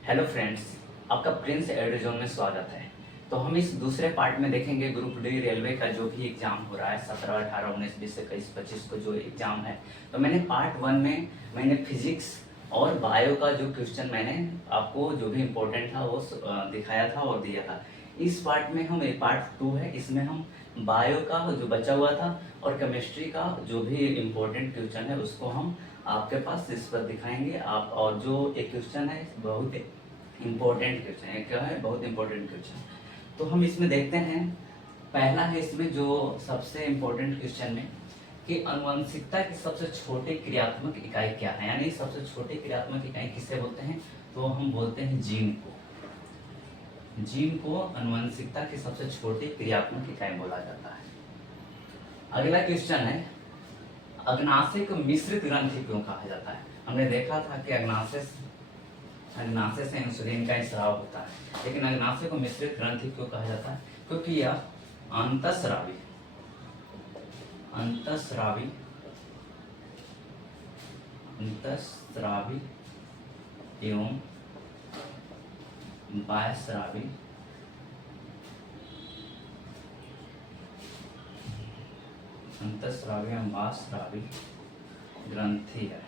Hello friends, आपका Prince एडजोन में स्वागत है। तो हम इस दूसरे पार्ट में देखेंगे ग्रुप डी रेलवे का जो भी एग्जाम हो रहा है 17, 18, 19, 20, 21, 25 को जो एग्जाम है। तो मैंने पार्ट 1 में मैंने फिजिक्स और बायो का जो क्वेश्चन मैंने आपको जो भी इम्पोर्टेंट था वो दिखाया था और दिया था। इस पार्ट में हम पार्ट 2 है, इसमें हम बायो का जो बचा हुआ था और केमिस्ट्री का जो भी इम्पोर्टेंट क्वेश्चन है उसको हम आपके पास इस पर दिखाएंगे आप। और जो एक क्वेश्चन है बहुत इम्पोर्टेंट क्वेश्चन है, क्या है बहुत इम्पोर्टेंट क्वेश्चन। तो हम इसमें देखते हैं, पहला है इसमें जो सबसे इम्पोर्टेंट क्वेश्चन में कि आनुवंशिकता की सबसे छोटी क्रियात्मक इकाई क्या है, यानी सबसे छोटी क्रियात्मक इकाई किसे बोलते हैं, तो हम बोलते हैं जीन को। जीन को आनुवंशिकता की सबसे छोटी क्रियात्मक इकाई बोला जाता है। अगला क्वेश्चन है, अग्नाशय को मिश्रित ग्रंथि क्यों कहा जाता है। हमने देखा था कि अग्नाशय से इंसुलिन का स्राव होता है, लेकिन अग्नाशय को मिश्रित ग्रंथि क्यों कहा जाता है, क्योंकि यह अंतःस्रावी एवं बाह्यस्रावी अंतःस्रावी एवं बाह्यस्रावी ग्रंथि है,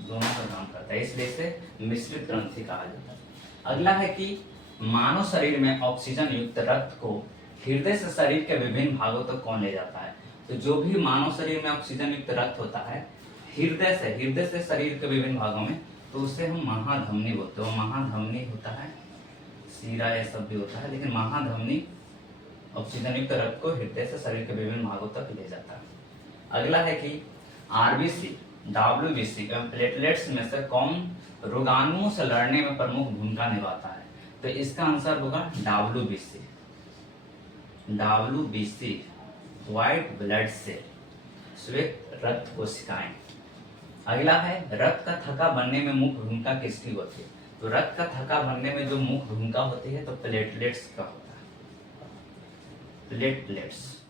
दोनों का काम करता है, इसलिए इसे मिश्रित ग्रंथि कहा जाता है। अगला है कि मानव शरीर में ऑक्सीजन युक्त रक्त को हृदय से शरीर के विभिन्न भागों तक कौन ले जाता है। तो जो भी मानव शरीर में ऑक्सीजन युक्त रक्त होता है हृदय से शरीर के विभिन्न भागों में, तो उसे हम महाधमनी बोलते हैं। महाधमनी होता है, सीरा ये सब भी होता है, लेकिन महाधमनी ऑक्सीजन युक्त रक्त को हृदय से शरीर के विभिन्न भागों तक ले जाता है। अगला है कि आरबीसी, डब्ल्यूबीसी एवं प्लेटलेट्स में से कौन रोगाणुओं से लड़ने में प्रमुख भूमिका निभाता है। तो इसका आंसर होगा डब्ल्यूबीसी, व्हाइट ब्लड सेल, श्वेत रक्त कोशिकाएं। अगला है, रक्त का थक्का बनने में मुख्य भूमिका किसकी होती है। तो रक्त का थक्का बनने में जो मुख्य भूमिका होती है तो प्लेटलेट्स का होता है, प्लेटलेट्स।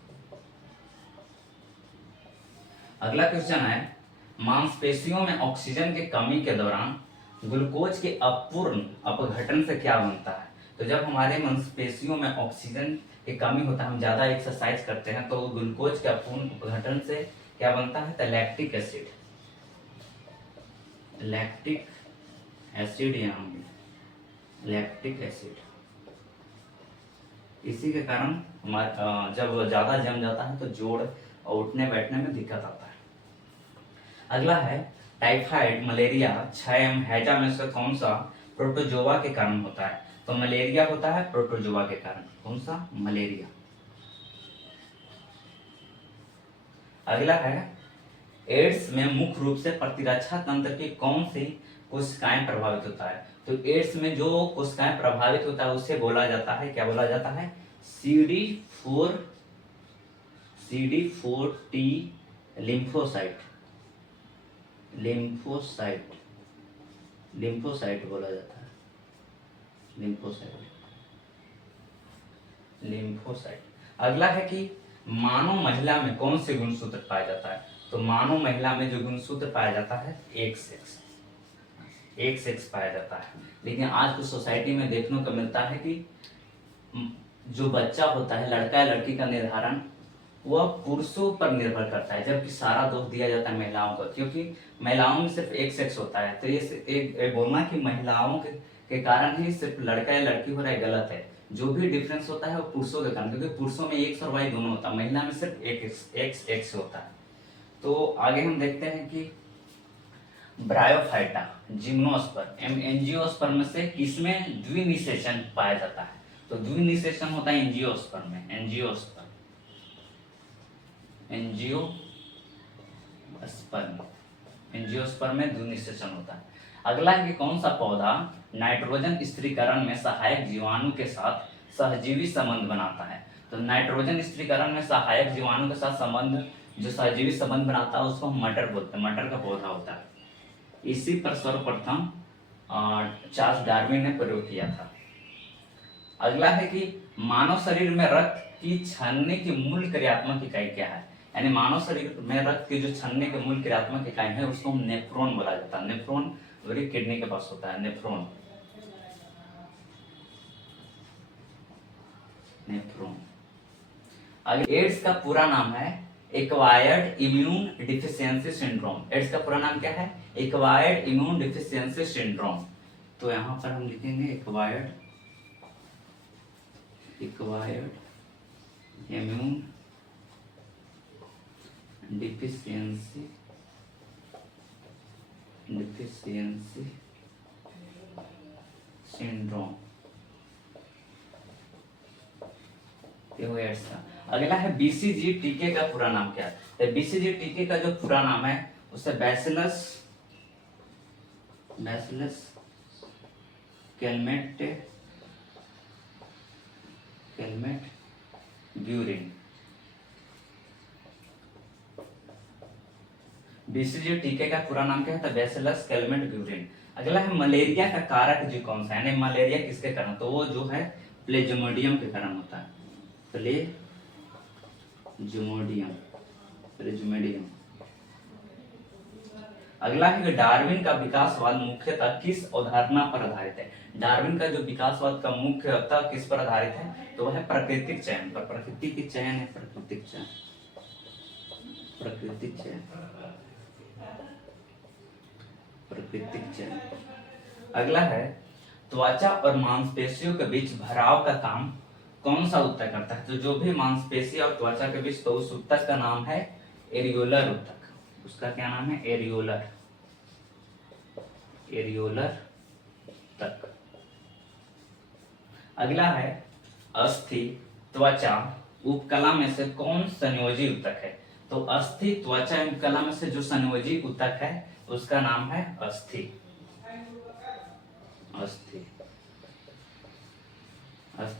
अगला क्वेश्चन है, मांसपेशियों में ऑक्सीजन की कमी के दौरान ग्लूकोज के अपूर्ण अपघटन से क्या बनता है। तो जब हमारे मांसपेशियों में ऑक्सीजन की कमी होता है, हम ज्यादा एक्सरसाइज करते हैं, तो ग्लूकोज के अपूर्ण अपघटन से क्या बनता है, तो लैक्टिक एसिड लैक्टिक एसिड। इसी के कारण हमारे जब ज्यादा जम जाता है तो जोड़ और उठने बैठने में दिक्कत आता है। अगला है, टाइफाइड, मलेरिया, क्षय एवं हैजा में से कौन सा प्रोटोजोआ के कारण होता है। तो मलेरिया होता है प्रोटोजोआ के कारण, कौन सा, मलेरिया। अगला है, एड्स में मुख्य रूप से प्रतिरक्षा तंत्र की कौन सी कोशिकाएं प्रभावित होता है। तो एड्स में जो कोशिकाएं प्रभावित होता है उसे बोला जाता है, क्या बोला जाता है, CD4 T लिम्फोसाइट बोला जाता है, लिम्फोसाइट। अगला है कि मानव महिला में कौन से गुणसूत्र पाया जाता है। तो मानव महिला में जो गुणसूत्र पाया जाता है एक सेक्स पाया जाता है। लेकिन आज की सोसाइटी में देखने को मिलता है कि जो बच्चा होता है, लड़का या लड़की का निर्धारण वह पुरुषों पर निर्भर करता है, जबकि सारा दोष दिया जाता है महिलाओं को, क्योंकि महिलाओं में सिर्फ एक सेक्स होता है। तो ये एक बोलना कि महिलाओं के कारण ही सिर्फ लड़का या लड़की हो रहा है, गलत है। जो भी डिफरेंस होता है वो पुरुषों के कारण, क्योंकि पुरुषों में एक्स और वाई दोनों होता है, महिला में सिर्फ एक एक्स होता है। तो आगे हम देखते हैं कि ब्रायोफाइटा, जिम्नोस्पर्म, एंजियोस्पर्म में से किसमें द्विनिषेचन पाया जाता है। तो द्विनिषेचन होता है एंजियोस्पर्म में, एंजियोस्पर्म में द्विनिषेचन होता है। अगला है कि कौन सा पौधा नाइट्रोजन स्थिरीकरण में सहायक जीवाणु के साथ सहजीवी संबंध बनाता है। तो नाइट्रोजन स्थिरीकरण में सहायक जीवाणु के साथ संबंध, जो सहजीवी संबंध बनाता है उसको हम मटर बोलते हैं, मटर का पौधा होता है। इसी पर सर्वप्रथम चार्ल्स डार्विन ने प्रयोग किया था। अगला है कि मानव शरीर में रक्त की छानने की मूल क्रियात्मक इकाई क्या है। यानी मानव शरीर में रक्त की जो छानने की मूल क्रियात्मक इकाई है उसको नेफ्रॉन बोला जाता है। नेफ्रॉन और ये किडनी के पास होता है, नेफ्रॉन। नेफ्रॉन। आगे एड्स का पूरा नाम है acquired immune deficiency syndrome. AIDS का पूरा नाम क्या है? Acquired immune deficiency syndrome. तो यहां पर हम लिखेंगे एक्वायर्ड इम्यून डिफिशियंसी सिंड्रोम। ये हो एड्स का। अगला है बीसीजी टीके का पूरा नाम क्या है? तो बीसीजी टीके का जो पूरा नाम है उसे बैसिलस कैलमेट ब्यूरिन। बीसीजी टीके का पूरा नाम क्या है? तो बैसिलस कैलमेट ब्यूरिन। अगला है मलेरिया का कारक जीव कौन सा है? यानी मलेरिया किसके कारण? तो वो जो है प्लेज्मोडियम के कारण होता है। प्लेज्मोडियम। अगला है कि डार्विन का विकासवाद मुख्यतः किस अवधारणा पर आधारित है? डार्विन का जो विकासवाद का मुख्यतः किस पर आधारित है? तो वह है प्राकृतिक चयन पर। प्रकृति की चयन है, प्राकृतिक चयन। अगला है त्वचा और मांसपेशियों के बीच भराव का काम कौन सा ऊतक करता है? तो जो भी मांसपेशी और त्वचा के बीच, तो उस ऊतक का नाम है एरियोलर ऊतक। उसका क्या नाम है? एरियोलर ऊतक। अगला है अस्थि, त्वचा, उपकला में से कौन संयोजी ऊतक है? तो अस्थि, त्वचा, उपकला में से जो संयोजी ऊतक है उसका नाम है अस्थि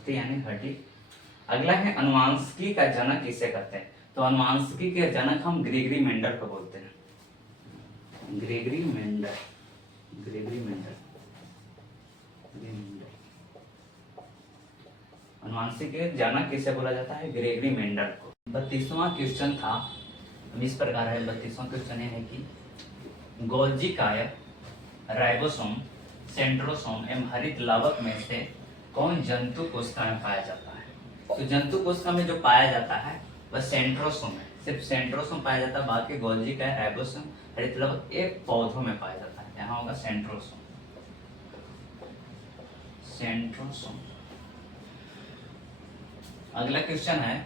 यानी हड्डी। अगला है अनुवांशिकी का जनक किसे कहते हैं? तो अनुवांशिकी के जनक हम ग्रेगरी मेंडल को बोलते हैं। Gregory Mendel. अनुवांशिकी के जनक किसे बोला जाता है? ग्रेगरी मेंडल को। 32वां क्वेश्चन था, इस प्रकार है। 32वां क्वेश्चन है कि गोल्जी काय, राइबोसोम, सेंट्रोसोम एवं हरित लवक में से कौन जंतु कोशिका में पाया जाता है? तो जंतु कोशिका में जो पाया जाता है वह सेंट्रोसोम है। सिर्फ सेंट्रोसोम पाया जाता है, बाकी गोल्जी काय, राइबोसोम, हरित लवक एक पौधों में पाया जाता है। यहाँ होगा सेंट्रोसोम। अगला क्वेश्चन है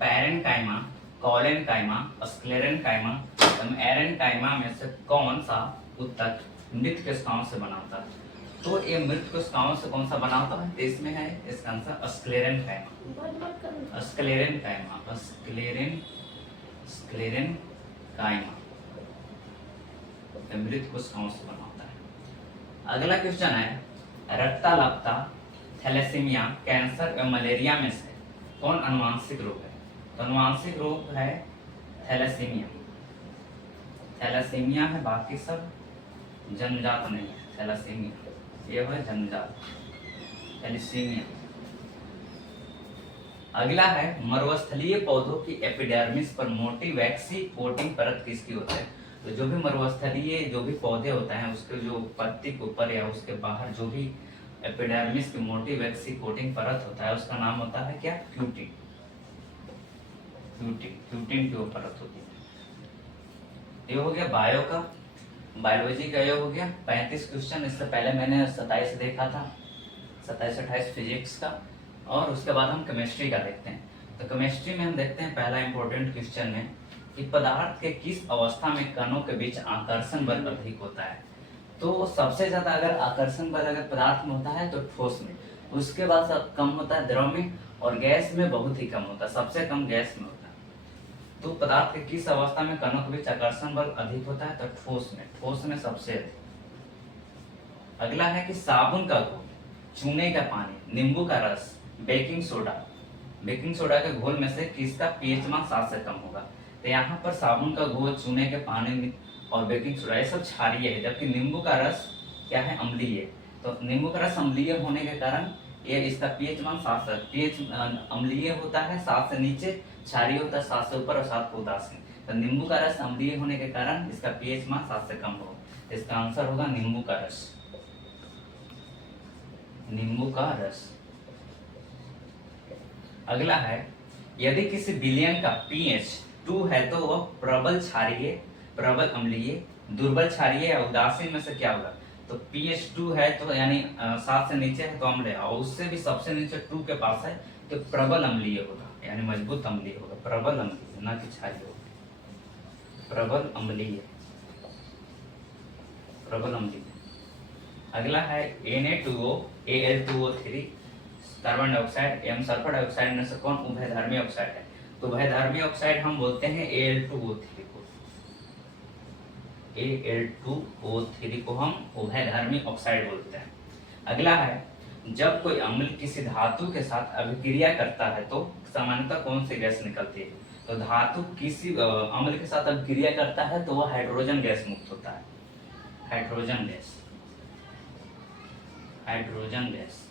पैरेन्काइमा, कॉलेन्काइमा, स्क्लेरेन्काइमा एवं एरेन्काइमा में से कौन सा ऊतक मृत कोशिकाओं से बनाता है? तो ये मृत कोशिकाओं से कौन सा बनाता है? इसमें है इसका आंसर स्क्लेरेन्काइमा। मृत कोशिकाओं से बनाता है। अगला क्वेश्चन है रक्ताल्पता, थैलेसीमिया, कैंसर एवं मलेरिया में से कौन अनुवांशिक रोग है? तो अनुवांशिक रोग है थैलेसीमिया। थैलेसीमिया है, बाकी सब जन्मजात नहीं है। थैलेसीमिया ये है जन्मजात, थैलेसीमिया। अगला है मरुस्थलीय पौधों की एपिडर्मिस पर मोटी वैक्सी कोटिंग परत किसकी होती है? तो जो भी मरुस्थलीय जो भी पौधे होते हैं उसके जो पत्ती के ऊपर या उसके बाहर जो भी एपिडर्मिस की मोटी वैक्सी कोटिंग परत होता है उसका नाम होता है क्या? क्यूटिन। क्यूटिन की वो परत होती है। ये हो गया बायो का, बायोलॉजी का ये हो गया 35 क्वेश्चन। इससे पहले मैंने 27 देखा था, 27-28 फिजिक्स का, और उसके बाद हम केमिस्ट्री का देखते हैं। तो केमिस्ट्री में हम देखते हैं पहला इंपॉर्टेंट क्वेश्चन में कि पदार्थ के किस अवस्था में कणों के बीच आकर्षण बल अधिक होता है? तो सबसे ज्यादा अगर आकर्षण बल अगर पदार्थ में होता है तो ठोस में, उसके बाद सब कम होता है द्रव में, और गैस में बहुत ही कम होता है, सबसे कम गैस में होता है। तो पदार्थ के किस अवस्था में कणों के बीच आकर्षण बल अधिक होता है? तो ठोस में सबसे अधिक। अगला है कि साबुन का घोल, चूने का पानी, नींबू का रस, बेकिंग सोडा के घोल में से किसका पीएच मान 7 से कम होगा? तो यहाँ पर साबुन का घोल, चूने के पानी और बेकिंग सोडा ये सब क्षारीय है, जबकि नींबू का रस क्या है? अम्लीय। तो नींबू का रस अम्लीय होने के कारण ये इसका पीएच मान 7 से, पीएच अम्लीय होता है 7 से नीचे, क्षारीय होता है 7 से ऊपर और 7 को उदासीन। तो नींबू का रस अम्लीय होने के कारण इसका पीएच मान 7 से कम होगा। इसका आंसर होगा नींबू का रस, नींबू का रस। अगला है, यदि किसी विलयन का पीएच 2 है तो वह प्रबल क्षारीय, प्रबल अम्लीय, दुर्बल क्षारीय या उदासीन में से क्या होगा? तो पीएच 2 है तो यानी 7 से नीचे है तो अम्ल है, और उससे भी सबसे नीचे 2 के पास है तो प्रबल अम्लीय होगा, यानी मजबूत अम्लीय होगा, प्रबल अम्लीय, ना कि क्षारीय होगा, प्रबल अम्लीय, प्रबल अम्लीय। अगला है Na2O Al2O3 कार्बन डाइऑक्साइड एवं सल्फर डाइऑक्साइड में से कौन उभयधर्मी ऑक्साइड है? तो उभयधर्मी ऑक्साइड हम बोलते हैं Al2O3 को, Al2O3 को हम उभयधर्मी ऑक्साइड बोलते हैं। अगला है, जब कोई अम्ल किसी धातु के साथ अभिक्रिया करता है तो सामान्यतः कौन सी गैस निकलती है? तो धातु किसी अम्ल के साथ अभिक्रिया करता है तो वह हाइड्रोजन गैस मुक्त होता है, हाइड्रोजन गैस, हाइड्रोजन गैस।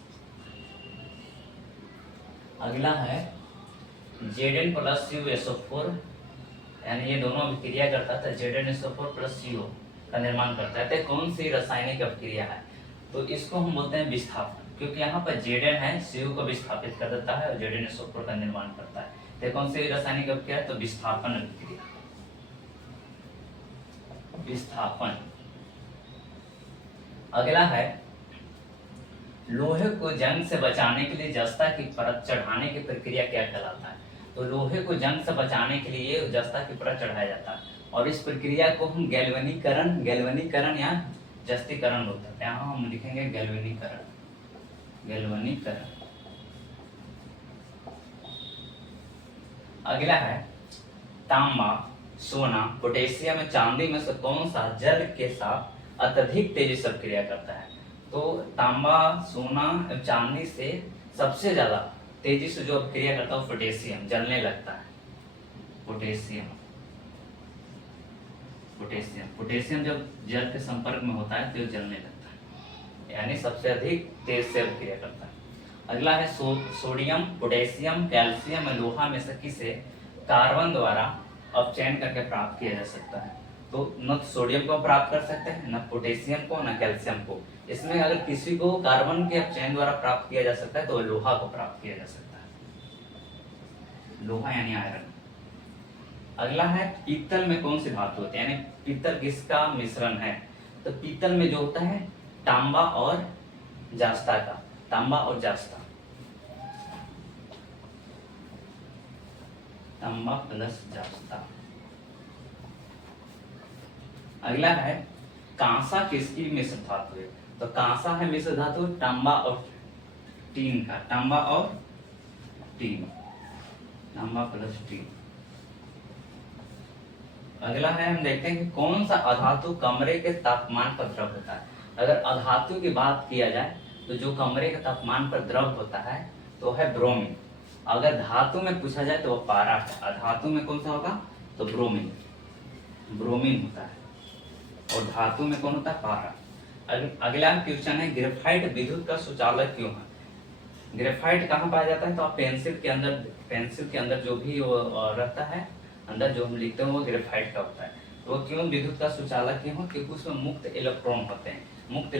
अगला है Zn प्लस CuSO4, यानी ये दोनों अभिक्रिया करता है ZnSO4 प्लस CO का निर्माण करता है। तो कौन सी रासायनिक अभिक्रिया है? तो इसको हम बोलते हैं विस्थापन, क्योंकि यहाँ पर Zn है, CO को विस्थापित कर देता है और ZnSO4 का निर्माण करता है। तो कौन सी रासायनिक अभिक्रिया है? तो विस्थापन अभिक्रिया, विस्थापन। अगला है, लोहे को जंग से बचाने के लिए जस्ता की परत चढ़ाने की प्रक्रिया क्या कहलाता है? तो लोहे को जंग से बचाने के लिए जस्ता की परत चढ़ाया जाता है, और इस प्रक्रिया को हम गैल्वेनीकरण, गैल्वेनीकरण या जस्तीकरण बोलते हैं। यहाँ हम लिखेंगे गैल्वेनीकरण, गैल्वेनीकरण। अगला है, तांबा, सोना, पोटेशियम, चांदी में से कौन सा जल के साथ अत्यधिक तेजी से क्रिया करता है? तो तांबा, सोना, चांदी से सबसे ज्यादा तेजी से जो क्रिया करता है पोटेशियम, जलने लगता है, पोटेशियम, पोटेशियम, पोटेशियम जब जल के संपर्क में होता है तो जलने लगता है, यानी सबसे अधिक तेज से क्रिया करता है। अगला है, सोडियम, पोटेशियम, कैल्शियम, लोहा में से किसे कार्बन द्वारा अपचयन करके प्राप्त किया जा सकता है? तो न सोडियम को प्राप्त कर सकते हैं, न पोटेशियम को, न कैल्शियम को। इसमें अगर किसी को कार्बन के अपचयन द्वारा प्राप्त किया जा सकता है तो लोहा को प्राप्त किया जा सकता है, लोहा यानी आयरन। अगला है, पीतल में कौन सी धातु होती है, यानी पीतल किसका मिश्रण है? तो पीतल में जो होता है तांबा और जास्ता का, तांबा और जास्ता, तांबा प्लस जास्ता। अगला है, कांसा किसकी मिश्र धातु है? तो कांसा है मिश्र धातु तांबा और टीन का, तांबा और टीन, तांबा प्लस टीन। अगला है, हम देखते हैं कि कौन सा अधातु कमरे के तापमान पर द्रव होता है? अगर अधातु की बात किया जाए तो जो कमरे के तापमान पर द्रव होता है तो है ब्रोमीन। अगर धातु में पूछा जाए तो वह पारा है, अधातु में कौन सा होगा? तो ब्रोमीन, ब्रोमीन होता है, और धातु में कौन होता है? पारा। अगला क्वेश्चन है, ग्रेफाइट विद्युत का सुचालक क्यों है? ग्रेफाइट कहाँ पाया जाता है? तो आप पेंसिल के अंदर जो भी वो रहता है, अंदर जो हम लिखते हैं वो ग्रेफाइट का होता है। तो वो क्यों विद्युत का सुचालक क्यों हो? क्योंकि उसमें मुक्त इलेक्ट्रॉन होते हैं, मुक्त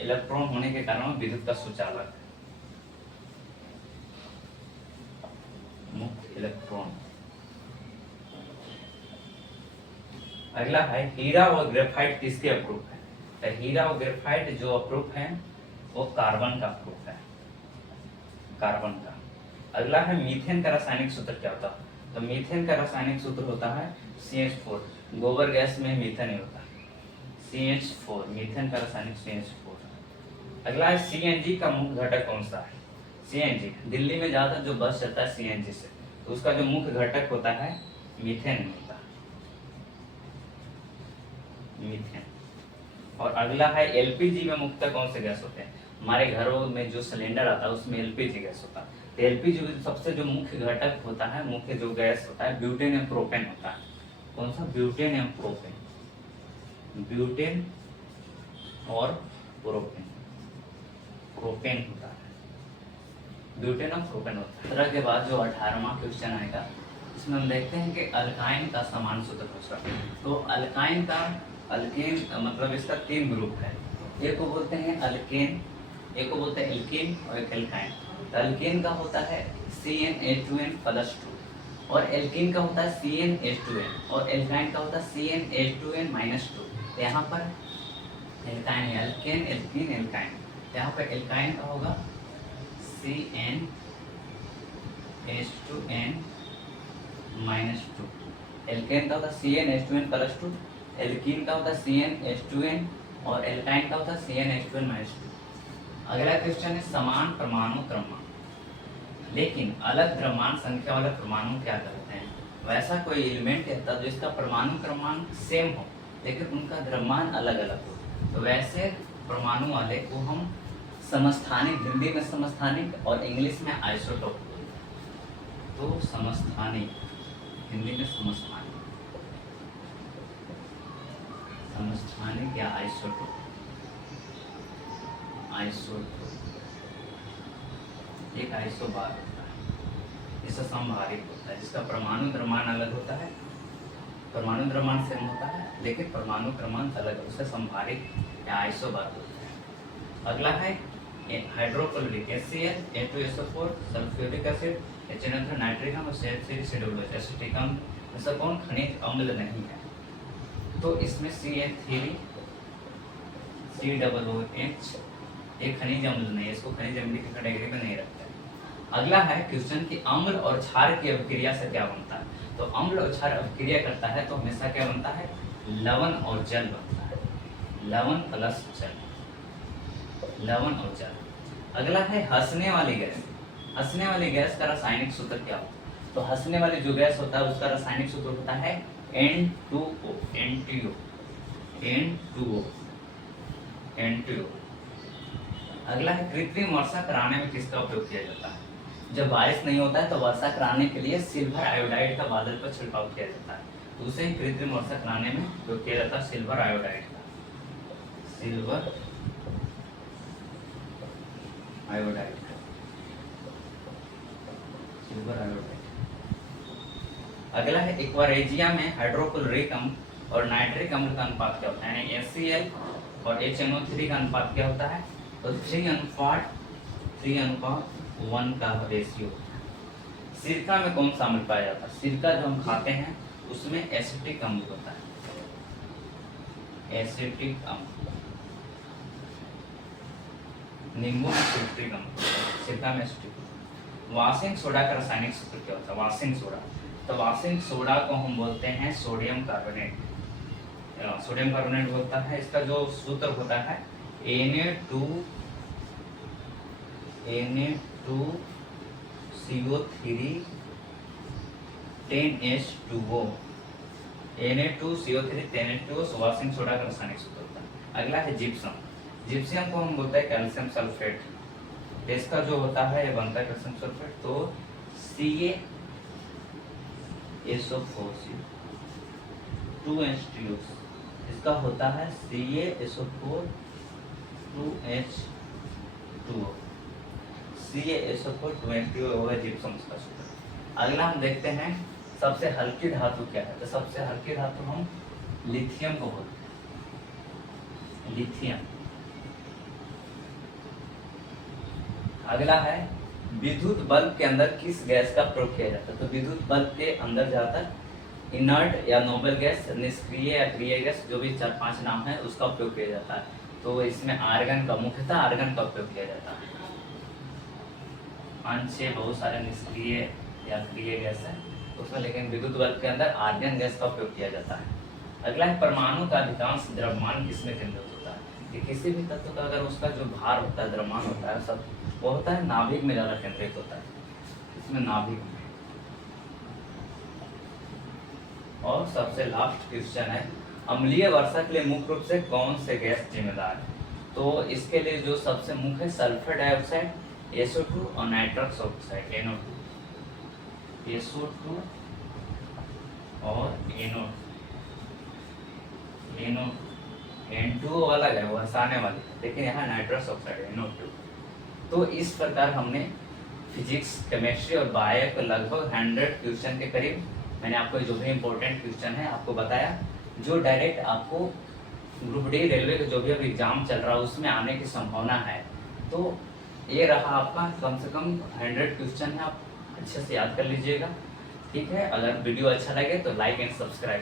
इलेक्ट्रॉन होने के कारण विद्युत का सुचालक, मुक्त इलेक्ट्रॉन। अगला है, हीरा और ग्रेफाइट किसके अप्रूप है? तो हीरा और ग्रेफाइट जो अप्रूप है वो कार्बन का अप्रूप है, कार्बन का। अगला है, मीथेन का रासायनिक सूत्र क्या होता है? तो मीथेन का रासायनिक सूत्र होता है CH4, गोबर गैस में मीथेन ही होता है, CH4, मीथेन का रासायनिक CH4। अगला है, CNG का मुख्य घटक कौन सा है? CNG, दिल्ली में ज्यादा जो बस चलता है CNG से, तो उसका जो मुख्य घटक होता है मीथेन होता है, मीथेन। और अगला है, LPG में मुख्यतः कौन से गैस होते हैं? हमारे घरों में जो सिलेंडर आता है उसमें LPG गैस होता है। तो LPG सबसे जो मुख्य घटक होता है, मुख्य जो गैस होता है, ब्यूटेन एवं प्रोपेन होता है। कौन सा? ब्यूटेन एवं प्रोपेन, ब्यूटेन और प्रोपेन, प्रोपेन होता है, ब्यूटेन और प्रोपेन होता है। तरह के बाद जो 18वां क्वेश्चन आएगा इसमें हम देखते हैं कि अल्काइन का समान सूत्र पूछा। तो अल्काइन का अल्केन मतलब इसका 3 ग्रुप है। एक को बोलते हैं अल्केन, एक को बोलते हैं एल्केन और एक एल्काइन। तो अल्केन का होता है CnH2n+2 और एल्केन का होता है CnH2n और एल्काइन का होता है CnH2n-2। तो यहाँ पर एल्काइन है, अल्केन एल्कीन एल्काइन। यहाँ पर एल्काइन का होगा CnH2n-2, एल्केन का होता है CnH2n+2, एल्कीन का होता है CnH2n और एल्काइन का होता है CnH2n-2। अगला क्वेश्चन है समान परमाणु क्रमांक लेकिन अलग द्रव्यमान संख्या वाले परमाणु क्या करते हैं। वैसा कोई एलिमेंट है तब जिसका परमाणु क्रमांक सेम हो लेकिन उनका द्रव्यमान अलग अलग हो, तो वैसे परमाणु वाले को हम समस्थानिक, हिंदी में समस्थानिक और इंग्लिश में आइसोटोप बोलते हैं। तो समस्थानिक, हिंदी में समस्थानिक, समस्थानिक या आइसोटोप, आइसोटोप एक आइसोबार होता है, इसका समभारिक होता है, जिसका परमाणु द्रव्यमान अलग होता है, परमाणु द्रव्यमान सेम होता है लेकिन परमाणु क्रमांक अलग है, उसका समभारिक या आइसोबार होता है। अगला है hydrochloric HCl, H2SO4, sulphuric acid, HNO3, nitric अम्ल और CH3COOH, एसिटिक अम्ल। ऐसा कौन खनिज अम्ल नहीं है, तो इसमें CH3 COOH एक खनिज अम्ल नहीं है, इसको खनिज अम्ल की कैटेगरी में नहीं रखते हैं। अगला है क्वेश्चन कि अम्ल और क्षार की अभिक्रिया से क्या बनता है। तो अम्ल और क्षार अभिक्रिया करता है तो हमेशा क्या बनता है, लवण और जल बनता है, लवण प्लस जल, लवण और जल। अगला है हंसने वाली गैस, हंसने वाली गैस का रासायनिक सूत्र क्या होता है। तो हंसने वाली जो गैस होता है उसका रासायनिक सूत्र होता है N2O, N2O, N2O, N2O। अगला है कृत्रिम वर्षा कराने में किसका उपयोग किया जाता है। जब बारिश नहीं होता है तो वर्षा कराने के लिए सिल्वर आयोडाइड का बादल पर छिड़काव किया जाता है, तो उसे ही कृत्रिम वर्षा कराने में उपयोग किया जाता है सिल्वर आयोडाइड का, सिल्वर आयोडाइड का, सिल्वर आयोडाइड। अगला है एक्वारेजिया में हाइड्रोक्लोरिक अम्ल और नाइट्रिक अम्ल का अनुपात क्या होता है, यानी HCl और HNO3 का अनुपात क्या होता है। तो 3:1 का रेशियो। सिरका में कौन सा अम्ल पाया जाता है, सिरका जो हम खाते हैं उसमें एसिटिक अम्ल होता है, एसिटिक अम्ल। नींबू में सिट्रिक अम्ल, सिरका में एसिटिक। वाशिंग सोडा का रासायनिक सूत्र क्या होता है, वाशिंग सोडा। तो वाशिंग सोडा को हम बोलते हैं सोडियम कार्बोनेट, सोडियम कार्बोनेट बोलता है। इसका जो सूत्र होता है Na2CO3 10H2O, Na2CO3 10H2O washing soda का रासायनिक सूत्र होता है। अगला है जिप्सम, जिप्सम को हम बोलते हैं कैल्शियम सल्फेट। इसका जो होता है ये बनता है कैल्शियम सल्फेट, तो CaSO4 2H2O, इसका होता है CaSO4 2H2O, CaSO4 2H2O होगा जिप्सम का सूत्र। अगला हम देखते हैं सबसे हल्की धातु क्या है। तो सबसे हल्की धातु हम लिथियम को बोलते हैं, लिथियम। अगला है विद्युत बल्ब के अंदर किस गैस का प्रयोग किया जाता है। तो विद्युत बल्ब के अंदर ज्यादातर इनर्ट या नोबल गैस, निष्क्रिय या क्रिय गैस, जो भी 4-5 नाम है उसका उपयोग किया जाता है। तो इसमें आर्गन का, मुख्यतः आर्गन का उपयोग किया जाता है। 5-6 बहुत सारे निष्क्रिय या क्रिय गैस है उसमें, लेकिन विद्युत बल्ब के अंदर आर्गन गैस का उपयोग किया जाता है। अगला है परमाणु का अधिकांश द्रव्यमान किसमें केंद्रित होता है। कि किसी भी तत्व का अगर उसका जो भार होता है, द्रव्यमान होता है, सब वो होता है नाभिक में ज्यादा केंद्रित होता है, इसमें नाभिक में। और सबसे लास्ट क्वेश्चन है अम्लीय वर्षा के लिए मुख्य रूप से कौन से गैस जिम्मेदार है। तो इसके लिए जो सबसे मुख्य है सल्फर डाइऑक्साइड, SO2 और नाइट्रस ऑक्साइड NO2, SO2 और N2O अलग है, वो हंसाने वाली, लेकिन यहाँ नाइट्रस ऑक्साइड NO2। तो इस प्रकार हमने फिजिक्स, केमिस्ट्री और बायो के लगभग 100 क्वेश्चन के करीब मैंने आपको जो भी इम्पोर्टेंट क्वेश्चन है आपको बताया, जो डायरेक्ट आपको ग्रुप डी रेलवे का जो भी अब एग्ज़ाम चल रहा है उसमें आने की संभावना है। तो ये रहा आपका कम से कम 100 क्वेश्चन है, आप अच्छे से याद कर लीजिएगा। ठीक है, अगर वीडियो अच्छा लगे तो लाइक एंड सब्सक्राइब।